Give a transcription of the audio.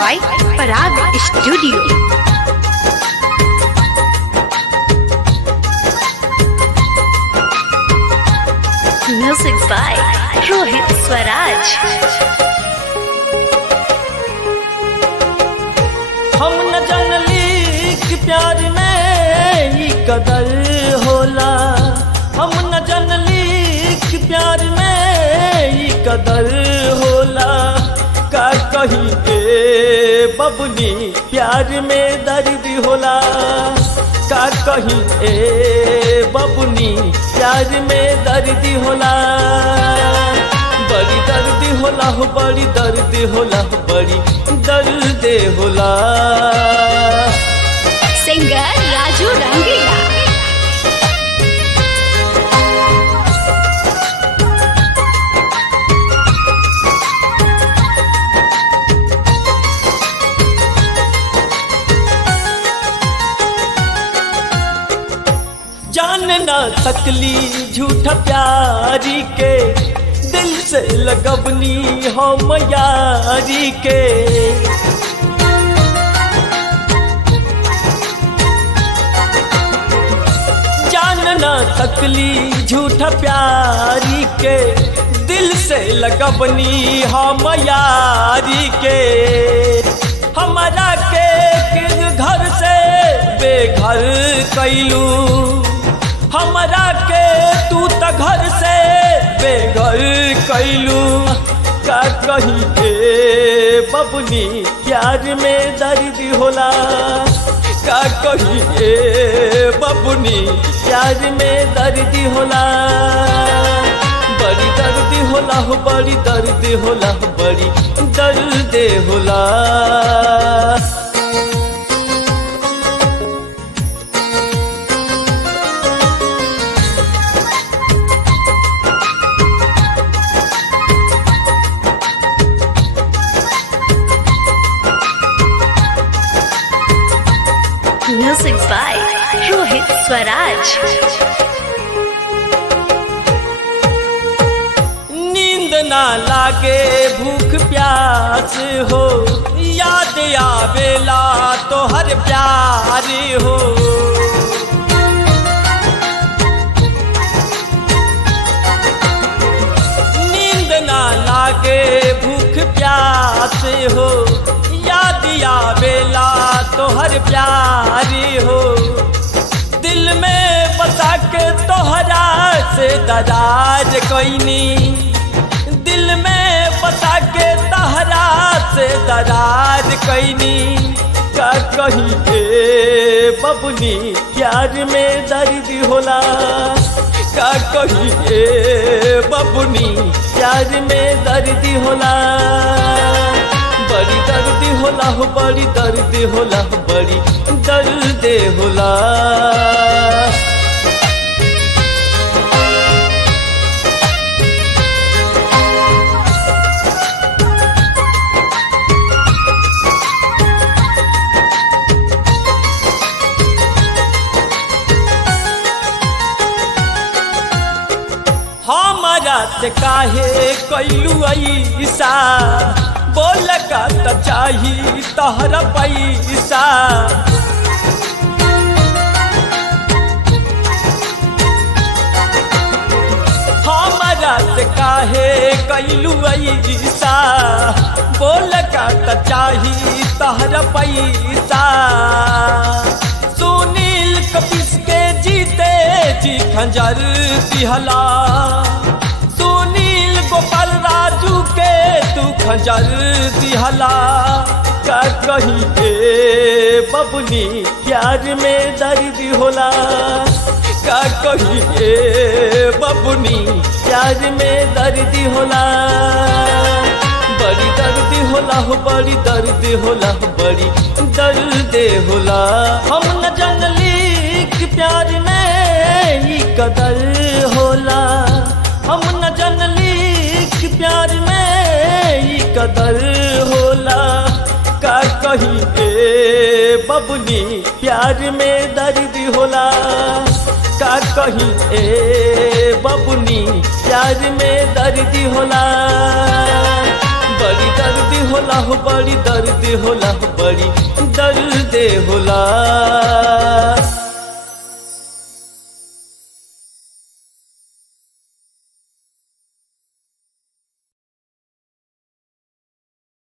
by Parag Studio. Music by Rohit Swaraj. हम न जानली कि प्यार में ही कदर होला। हम न जानली कि प्यार में ही कदर होला। का कही ए बबुनी प्यार में दर्द होला। का कही ए बबुनी प्यार में दर्द होला। बड़ी दर्द होला हो, बड़ी दर्द होला, बड़ी दर्द होला। Singer Raju Rangila. जान ना सकली झूठा प्यारी के, दिल से लगवनी हम यारी के। जान ना सकली झूठा प्यारी के, दिल से लगवनी हम यारी के। हमारा के घर से बेघर कैलू। हमरा के तू त घर से बेघर कैलू। का कही ए बबुनी प्यार में दर्द होला। का कही ए बबुनी प्यार में दर्द होला। बड़ी दर्द होला हो, बड़ी दर्द होला, बड़ी दर्द होला। Music by Rohit Swaraj. नींद ना लागे भूख प्यास हो, याद आवेला तो हर प्यार हो। नींद ना लागे भूख प्यास हो, याद आवेला तो हर प्यार हो। दिल में बसा के तोहरा से दराज कोईनी। दिल में बसा के तोहरा से दराज कोईनी। का कही ए बबुनी प्यार में दर्द होला। का कही ए बबुनी प्यार में दर्द होला। बड़ी दर्द होला हो, बड़ी दर्द होला, बड़ी दर्द होला। हमारा से काहे कैलू ऐसा, बोल का त चाही तोहरा पैसा। हमारा से काहे कैलू ऐसा, बोल का त चाही तोहरा पैसा। सुनील कपिस के जीते जी खंजर दिहला। सुनील गोपाल राजू के तू खंजर दिहला। का कही ए बबुनी प्यार में दर्द होला। का कही ए बबुनी प्यार में दर्द होला। बड़ी दर्द होला हो, बड़ी दर्द होला, बड़ी दर्द होला। हम न जानली कि प्यार में ही कदर होला। हम न जानली कि प्यार में ही कदर होला। का कही ए बबुनी प्यार में दर्द होला। का कही ए बबुनी प्यार में दर्द होला। बड़ी दर्द होला हो, बड़ी दर्द होला बड़ी दर्द होला।